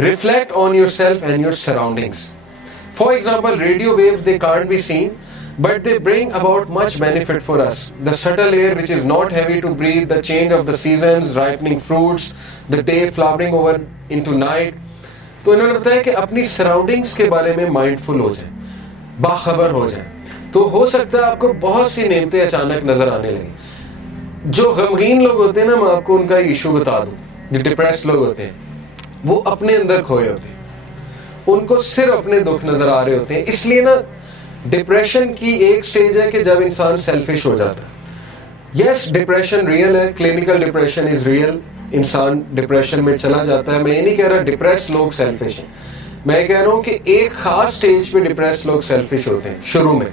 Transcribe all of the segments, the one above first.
Reflect on yourself and your surroundings. For example, radio waves, they can't be seen, but they bring about much benefit for us. The subtle air which is not heavy to breathe, the change of the seasons, ripening fruits, the day flowering over into night. تو انہوں نے بتایا کہ اپنی surroundings کے بارے میں mindful ہو جائیں, باخبر ہو جائیں, تو ہو سکتا ہے آپ کو بہت سی نعمتیں اچانک نظر آنے لگیں. جو غمگین لوگ ہوتے ہیں نا, میں آپ کو ان کا ایشو بتا دوں. جو ڈپریس لوگ ہوتے ہیں وہ اپنے اندر کھوئے ہوتے ہیں, ان کو صرف اپنے دکھ نظر آ رہے ہوتے ہیں. اس لیے نا ڈپریشن کی ایک سٹیج ہے کہ جب انسان سیلفش ہو جاتا ہے. یس, ڈپریشن ریئل ہے, کلینکل ڈپریشن از ریئل. انسان ڈپریشن میں چلا جاتا ہے. میں یہ نہیں کہہ رہا ڈپریس لوگ سیلفش ہیں, میں کہہ رہا ہوں کہ ایک خاص سٹیج پہ ڈپریس لوگ سیلفش ہوتے ہیں شروع میں,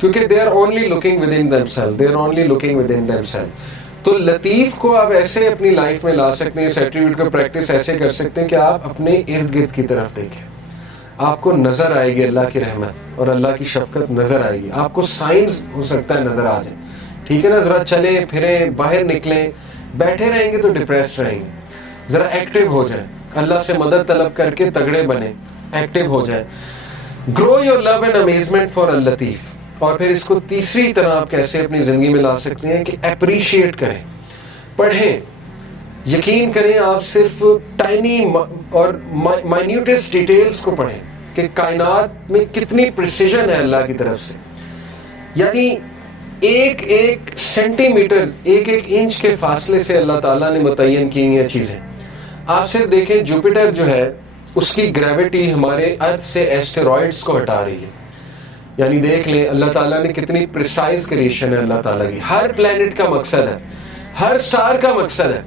کیونکہ they are only looking within themself, they are only looking within themself. تو لطیف کو آپ ایسے اپنی لائف میں لا سکتے ہیں, اس ایٹریبیوٹ کو پریکٹس ایسے کر سکتے ہیں کہ آپ اپنے ارد گرد کی طرف دیکھیں, آپ کو نظر آئے گی اللہ کی رحمت اور اللہ کی شفقت نظر آئے گی. آپ کو سائنس ہو سکتا ہے نظر آ جائے, ٹھیک ہے نا. ذرا چلیں پھریں, باہر نکلیں. بیٹھے رہیں گے تو ڈپریس رہیں گے. ذرا ایکٹیو ہو جائیں, اللہ سے مدد طلب کر کے تگڑے بنیں, ایکٹیو ہو جائیں. Grow your love and amazement for اللطیف. اور پھر اس کو تیسری طرح آپ کیسے اپنی زندگی میں لا سکتے ہیں کہ اپریشیٹ کریں, پڑھیں. یقین کریں آپ صرف ٹائنی اور مائنیوٹسٹ ڈیٹیلز کو پڑھیں کہ کائنات میں کتنی پریسیجن ہے اللہ کی طرف سے. یعنی ایک ایک سینٹی میٹر, ایک ایک انچ کے فاصلے سے اللہ تعالیٰ نے متعین کی ہوئی چیزیں. آپ صرف دیکھیں جوپیٹر جو ہے اس کی گریوٹی ہمارے ارتھ سے ایسٹرائڈز کو ہٹا رہی ہے. یعنی دیکھ لیں اللہ تعالیٰ نے کتنی پریسائز کریشن ہے اللہ تعالیٰ کی. ہر پلینٹ کا مقصد ہے, ہر سٹار کا مقصد ہے.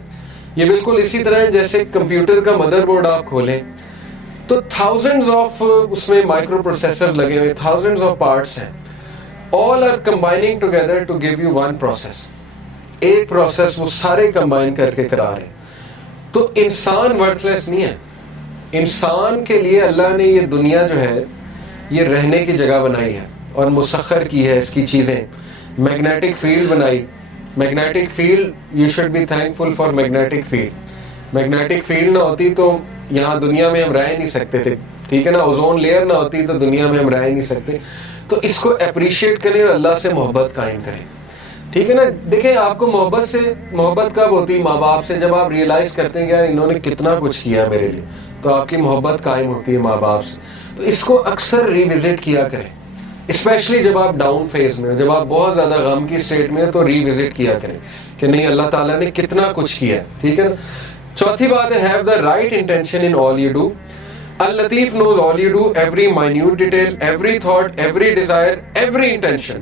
یہ بالکل اسی طرح ہے جیسے کمپیوٹر کا مدر بورڈ آپ کھولیں تو تھاؤزنڈز آف اس میں مائکرو پروسیسرز لگے ہوئے, تھاؤزنڈز آف پارٹس ہیں. all are combining together to give you one process. ایک پروسیس وہ سارے کمبائن کر کے کرا رہے ہیں. تو انسان ورتھ لیس نہیں ہے. انسان کے لیے اللہ نے یہ دنیا جو ہے یہ رہنے کی جگہ بنائی ہے اور مسخر کی ہے اس کی چیزیں. میگنیٹک فیلڈ بنائی. Magnetic field, you should be thankful for magnetic field. Magnetic field نہ ہوتی تو یہاں دنیا میں ہم رہ نہیں سکتے تھے, ٹھیک ہے نا. اوزون لیئر نہ ہوتی تو دنیا میں ہم رہ نہیں سکتے. تو اس کو اپریشیٹ کریں اور اللہ سے محبت قائم کریں, ٹھیک ہے نا. دیکھیں آپ کو محبت کب ہوتی؟ ماں باپ سے. جب آپ ریئلائز کرتے ہیں کہ یار انہوں نے کتنا کچھ کیا میرے لیے, تو آپ کی محبت قائم ہوتی ہے ماں باپ سے. تو اس کو اکثر ریوزٹ کیا کریں, اسپیشلی جب آپ ڈاؤن فیز میں ہو, جب آپ بہت زیادہ غم کی اسٹیٹ میں ہو, تو ریوزٹ کیا کریں کہ نہیں اللہ تعالیٰ نے کتنا کچھ کیا ہے, ٹھیک ہے نا. چوتھی بات ہے have the right intention in all you do. Latif knows all you do, every minute detail, every thought, every desire, every intention.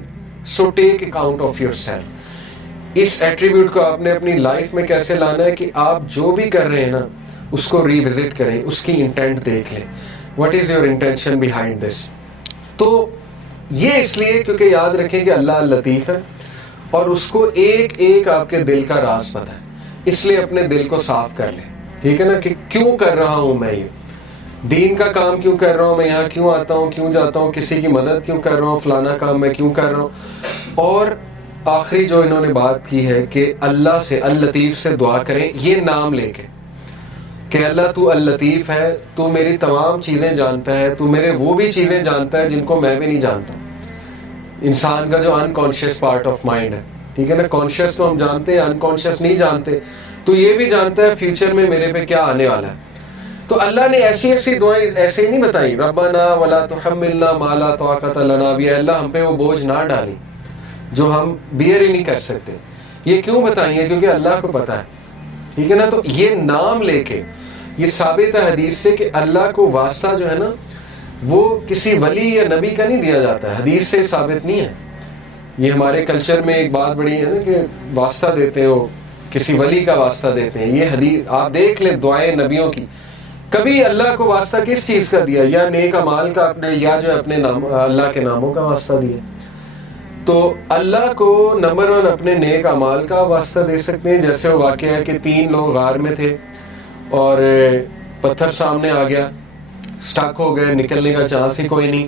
So take account of yourself. اس ایٹریبیوٹ کو آپ نے اپنی لائف میں کیسے لانا ہے کہ آپ جو بھی کر رہے ہیں نا اس کو ریوزٹ کریں, اس کی انٹینٹ دیکھ لیں. What is your intention behind this? تو یہ اس لیے کیونکہ یاد رکھیں کہ اللہ لطیف ہے اور اس کو ایک ایک آپ کے دل کا راز پتہ ہے. اس لیے اپنے دل کو صاف کر لیں, ٹھیک ہے نا, کہ کیوں کر رہا ہوں میں یہ دین کا کام, کیوں کر رہا ہوں میں, یہاں کیوں آتا ہوں, کیوں جاتا ہوں, کسی کی مدد کیوں کر رہا ہوں, فلانا کام میں کیوں کر رہا ہوں. اور آخری جو انہوں نے بات کی ہے کہ اللہ سے, اللطیف سے دعا کریں یہ نام لے کے کہ اللہ تو اللطیف ہے, تو میری تمام چیزیں جانتا ہے, تو میرے وہ بھی چیزیں جانتا ہے جن کو میں بھی نہیں جانتا. انسان کا جو انکانشیس پارٹ آف مائنڈ ہے, ٹھیک ہے نا. کانشیس تو ہم جانتے ہیں, انکانشیس نہیں جانتے. تو یہ بھی جانتا ہے فیوچر میں میرے پہ کیا آنے والا ہے. تو اللہ نے ایسی ایسی دعائیں ایسے نہیں بتائی, ربنا ولا تحملنا ما لا طاقت لنا بہ, اللہ ہم پہ وہ بوجھ نہ ڈالی جو ہم بیئر ہی نہیں کر سکتے. یہ کیوں بتائی ہیں؟ کیونکہ اللہ کو پتا ہے, ٹھیک ہے نا. تو یہ نام لے کے, یہ ثابت ہے حدیث سے کہ اللہ کو واسطہ جو ہے نا وہ کسی ولی یا نبی کا نہیں دیا جاتا ہے, حدیث سے ثابت نہیں ہے. یہ ہمارے کلچر میں ایک بات بڑی ہے نا کہ واسطہ دیتے ہیں, وہ کسی ولی کا واسطہ دیتے ہیں. یہ حدیث آپ دیکھ لیں دعائیں نبیوں کی, کبھی اللہ کو واسطہ کس چیز کا دیا؟ یا نیک اعمال کا اپنے, یا جو اپنے نام اللہ کے ناموں کا واسطہ دیا. تو اللہ کو نمبر 1 اپنے نیک اعمال کا واسطہ دے سکتے ہیں. جیسے وہ واقعہ ہے کہ 3 لوگ غار میں تھے اور پتھر سامنے آ گیا, سٹک ہو گئے, نکلنے کا چانس ہی کوئی نہیں,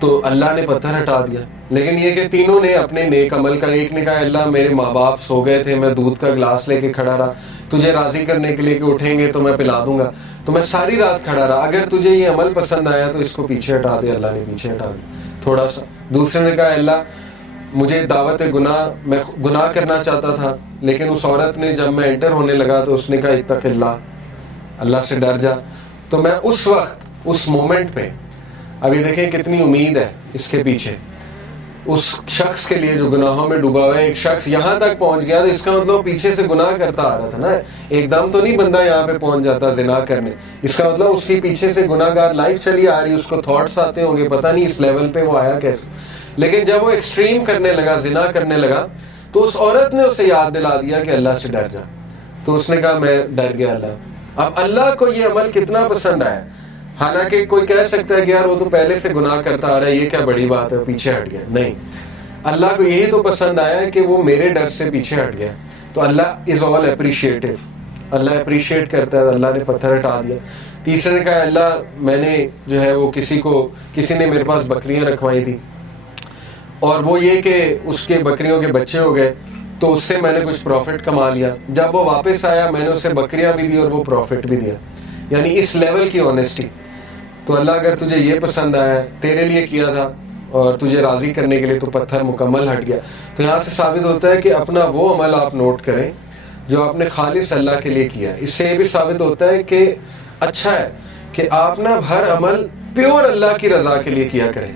تو اللہ نے پتھر ہٹا دیا. لیکن یہ کہ تینوں نے اپنے نیک عمل کا, ایک نے کہا اللہ میرے ماں باپ سو گئے تھے, میں دودھ کا گلاس لے کے کھڑا رہا. تجھے راضی کرنے کے لیے کہ اٹھیں گے تو میں پلا دوں گا. تو میں ساری رات کھڑا رہا. اگر تجھے یہ عمل پسند آیا تو اس کو پیچھے ہٹا دے. اللہ نے پیچھے ہٹا دیا تھوڑا سا. دوسرے نے کہا اللہ مجھے دعوت گناہ، میں گناہ کرنا چاہتا تھا، لیکن اس عورت نے جب میں انٹر ہونے لگا تو اس نے کہا اتق اللہ، اللہ سے ڈر جا. تو میں اس وقت، اس مومنٹ پہ، ابھی دیکھیں کتنی امید ہے اس کے پیچھے، اس شخص کے لیے جو گناہوں میں ڈوبا ہوا ہے. ایک شخص یہاں تک پہنچ گیا تو اس کا مطلب پیچھے سے گناہ کرتا آ رہا تھا نا. ایک دم تو نہیں بندہ یہاں پہ پہنچ جاتا زنا کرنے. اس کا مطلب اس کی پیچھے سے گناہ گار لائف چلی آ رہی، اس کو تھاٹس آتے ہوں گے، پتہ نہیں اس لیول پہ وہ آیا کیسے. لیکن جب وہ ایکسٹریم کرنے لگا، زنا کرنے لگا، تو اس عورت نے اسے یاد دلا دیا کہ اللہ سے ڈر جا. تو اس نے کہا میں ڈر گیا اللہ. اب اللہ کو یہ عمل کتنا پسند آیا. حالانکہ کوئی کہہ سکتا ہے کہ یار وہ تو پہلے سے گناہ کرتا آ رہا ہے، یہ کیا بڑی بات ہے، پیچھے ہٹ گیا. نہیں، اللہ کو یہی تو پسند آیا ہے کہ وہ میرے ڈر سے پیچھے ہٹ گیا. تو اللہ از آل اپریشیٹو، اللہ اپریشیٹ کرتا ہے. اللہ نے پتھر ہٹا دیا. تیسرے نے کہا اللہ میں نے جو ہے وہ کسی نے میرے پاس بکریاں رکھوائی تھی، اور وہ یہ کہ اس کے بکریوں کے بچے ہو گئے، تو اس سے میں نے کچھ پروفٹ کما لیا. جب وہ واپس آیا میں نے اسے بکریاں بھی دی اور وہ پروفٹ بھی دیا. یعنی اس لیول کی آنیسٹی. تو اللہ اگر تجھے یہ پسند آیا ہے، تیرے لیے کیا تھا اور تجھے راضی کرنے کے لیے، تو پتھر مکمل ہٹ گیا. تو یہاں سے ثابت ہوتا ہے کہ اپنا وہ عمل آپ نوٹ کریں جو آپ نے خالص اللہ کے لیے کیا. اس سے یہ بھی ثابت ہوتا ہے کہ اچھا ہے کہ آپ نا ہر عمل پیور اللہ کی رضا کے لیے کیا کریں،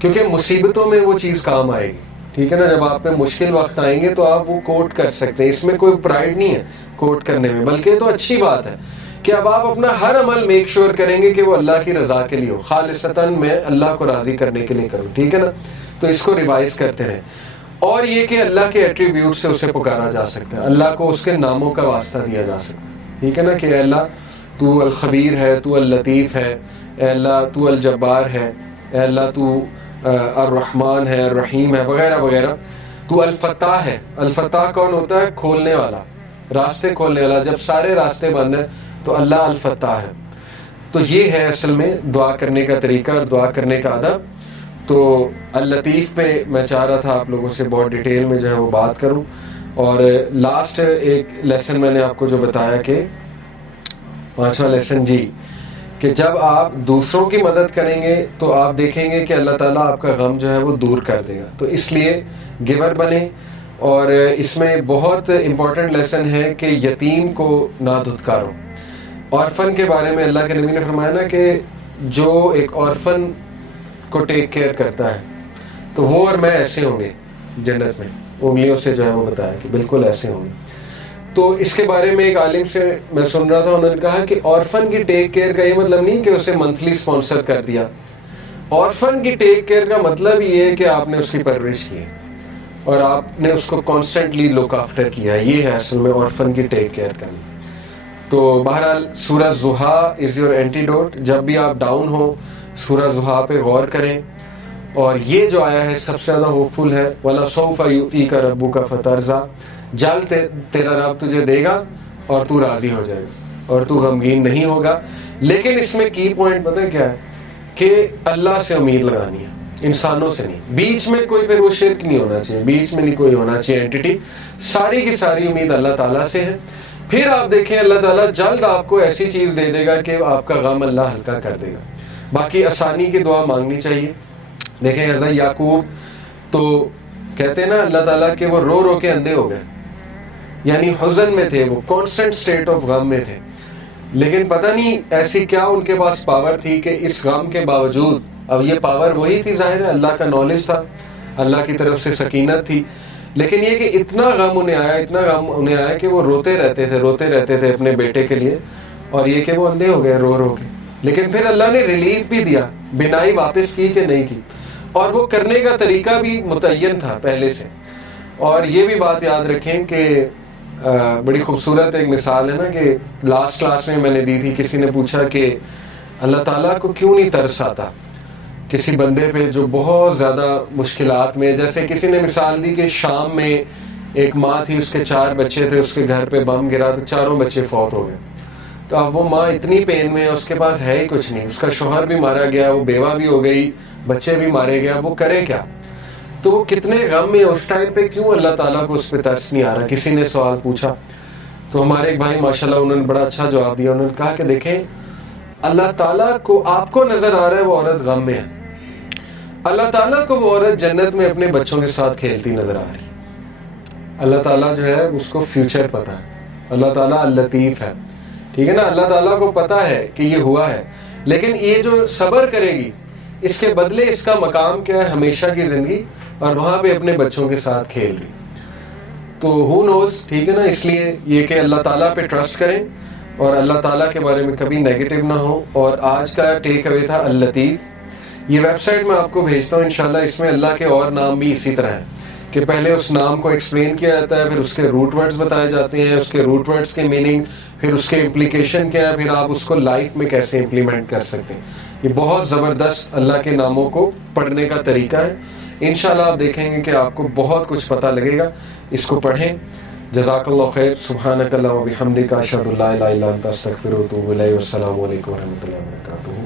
کیونکہ مصیبتوں میں وہ چیز کام آئے گی. ٹھیک ہے نا، جب آپ پہ مشکل وقت آئیں گے تو آپ وہ کوٹ کر سکتے ہیں. اس میں کوئی پرائڈ نہیں ہے کوٹ کرنے میں، بلکہ یہ تو اچھی بات ہے کہ اب آپ اپنا ہر عمل میک شور کریں گے کہ وہ اللہ کی رضا کے لیے ہو، خالصتاً میں اللہ کو راضی کرنے کے لیے کروں. ٹھیک ہے نا. تو اس کو ریوائز کرتے رہیں. اور یہ کہ اللہ کے ایٹریبیوٹ سے اسے پکارا جا سکتا ہے، اللہ کو اس کے ناموں کا واسطہ دیا جا سکتا ہے. ٹھیک ہے نا، کہ اے اللہ تو الخبیر ہے، تو اللطیف ہے، اے اللہ تو الجبار ہے، اے اللہ تو الرحمن ہے، الرحیم ہے، وغیرہ وغیرہ. تو الفتاح ہے. الفتاح کون ہوتا ہے؟ کھولنے والا، راستے کھولنے والا. جب سارے راستے بند ہیں تو اللہ الفتاح ہے. تو یہ ہے اصل میں دعا کرنے کا طریقہ اور دعا کرنے کا ادب. تو اللطیف پہ میں چاہ رہا تھا آپ لوگوں سے بہت ڈیٹیل میں جو ہے وہ بات کروں. اور لاسٹ ایک لیسن میں نے آپ کو جو بتایا کہ 5واں لیسن جی، کہ جب آپ دوسروں کی مدد کریں گے تو آپ دیکھیں گے کہ اللہ تعالیٰ آپ کا غم جو ہے وہ دور کر دے گا. تو اس لیے گیور بنیں. اور اس میں بہت امپورٹنٹ لیسن ہے کہ یتیم کو نہ دھتکارو. آرفن کے بارے میں اللہ کے نبی نے فرمایا نا کہ جو ایک آرفن کو ٹیک کیئر کرتا ہے تو وہ اور میں ایسے ہوں گے جنت میں. انگلیوں سے جو ہے وہ بتایا کہ بالکل ایسے ہوں گے. تو اس کے بارے میں ایک عالم سے میں سن رہا تھا، انہوں نے کہا کہ آرفن کی ٹیک کیئر کا یہ مطلب نہیں کہ اسے منتھلی اسپانسر کر دیا. آرفن کی ٹیک کیئر کا مطلب یہ ہے کہ آپ نے اس کی پرورش کی ہے اور آپ نے اس کو کانسٹنٹلی لک آفٹر کیا. یہ ہے اصل میں آرفن کی ٹیک کیئر کرنا. تو بہرحال سورہ ضحیٰ از یور اینٹیڈوٹ. جب بھی آپ ڈاؤن ہو سورہ ضحیٰ پہ غور کریں. اور یہ جو آیا ہے سب سے زیادہ ہوپ فل ہے، وَلَسَوْفَ يُؤْتِيكَ رَبُّكَ فَتَرْضَىٰ. جلد تیرا رب تجھے دے گا اور تو راضی ہو جائے گا اور تو غمگین نہیں ہوگا. لیکن اس میں کی پوائنٹ پتہ کیا ہے کہ اللہ سے امید لگانی ہے، انسانوں سے نہیں. بیچ میں کوئی پھر وہ شرک نہیں ہونا چاہیے، بیچ میں نہیں کوئی ہونا چاہیے اینٹیٹی. ساری کی ساری امید اللہ تعالیٰ سے ہے. پھر آپ دیکھیں اللہ تعالیٰ جلد آپ کو ایسی چیز دے دے گا کہ آپ کا غم اللہ ہلکا کر دے گا. باقی آسانی کی دعا مانگنی چاہیے. دیکھیں حضرت یعقوب تو کہتے ہیں نا اللہ تعالیٰ کہ وہ رو رو کے اندھے ہو گئے، یعنی حزن میں تھے، وہ کانسٹنٹ سٹیٹ آف غم میں تھے. لیکن پتہ نہیں ایسی کیا ان کے پاس پاور تھی کہ اس غم کے باوجود، اب یہ پاور وہی تھی ظاہر ہے، اللہ کا نالج تھا، اللہ کی طرف سے سکینت تھی. لیکن یہ کہ اتنا غم انہیں آیا کہ وہ روتے رہتے تھے اپنے بیٹے کے لیے، اور یہ کہ وہ اندھے ہو گئے رو رو کے. لیکن پھر اللہ نے ریلیف بھی دیا. بینائی واپس کی کہ نہیں کی، اور وہ کرنے کا طریقہ بھی متعین تھا پہلے سے. اور یہ بھی بات یاد رکھیں کہ بڑی خوبصورت ایک مثال ہے نا کہ لاسٹ کلاس میں نے دی تھی. کسی نے پوچھا کہ اللہ تعالیٰ کو کیوں نہیں ترس آتا کسی بندے پہ جو بہت زیادہ مشکلات میں. جیسے کسی نے مثال دی کہ شام میں ایک ماں تھی، اس کے 4 بچے تھے، اس کے گھر پہ بم گرا تو چاروں بچے فوت ہو گئے. تو اب وہ ماں اتنی پین میں، اس کے پاس ہے ہی کچھ نہیں، اس کا شوہر بھی مارا گیا، وہ بیوہ بھی ہو گئی، بچے بھی مارے گیا، وہ کرے کیا؟ تو وہ کتنے غم میں اس ٹائم پہ کیوں اللہ تعالیٰ کو اس پہ ترس نہیں آ رہا؟ کسی نے سوال پوچھا. تو ہمارے ایک بھائی ماشاءاللہ انہوں نے بڑا اچھا جواب دیا. انہوں نے کہا کہ دیکھیں اللہ تعالیٰ کو آپ کو نظر آ رہا ہے وہ عورت غم میں ہے, اللہ تعالیٰ کو وہ عورت جنت میں اپنے بچوں کے ساتھ کھیلتی نظر آ رہی. اللہ تعالیٰ جو ہے اس کو فیوچر پتہ ہے, اللہ تعالیٰ اللطیف ہے, ٹھیک ہے نا. اللہ تعالیٰ کو پتہ ہے کہ یہ ہوا ہے, لیکن یہ جو صبر کرے گی اس کے بدلے اس کا مقام کیا ہے, ہمیشہ کی زندگی, اور وہاں پہ اپنے بچوں کے ساتھ کھیل رہی. تو ہو نوز, ٹھیک ہے نا. اس لیے یہ کہ اللہ تعالیٰ پہ ٹرسٹ کریں اور اللہ تعالیٰ کے بارے میں کبھی نیگیٹو نہ ہو. اور آج کا ٹیک اوے تھا اللطیف. یہ ویب سائٹ میں آپ کو بھیجتا ہوں انشاءاللہ. اس میں اللہ کے اور نام بھی اسی طرح ہیں کہ پہلے اس نام کو ایکسپلین کیا جاتا ہے, پھر اس کے روٹ ورڈز بتائے جاتے ہیں, اس کے روٹ ورڈز کے میننگ, پھر اس کے امپلیکیشن کیا ہے, پھر آپ اس کو لائف میں کیسے امپلیمنٹ کر سکتے ہیں. یہ بہت زبردست اللہ کے ناموں کو پڑھنے کا طریقہ ہے. انشاءاللہ آپ دیکھیں گے کہ آپ کو بہت کچھ پتہ لگے گا. اس کو پڑھیں. جزاک اللہ خیر. سبحانک اللہم و بحمدک اشہد ان لا الہ الا انت استغفرک و اتوب الیک. والسلام علیکم و رحمۃ اللہ وبرکاتہ.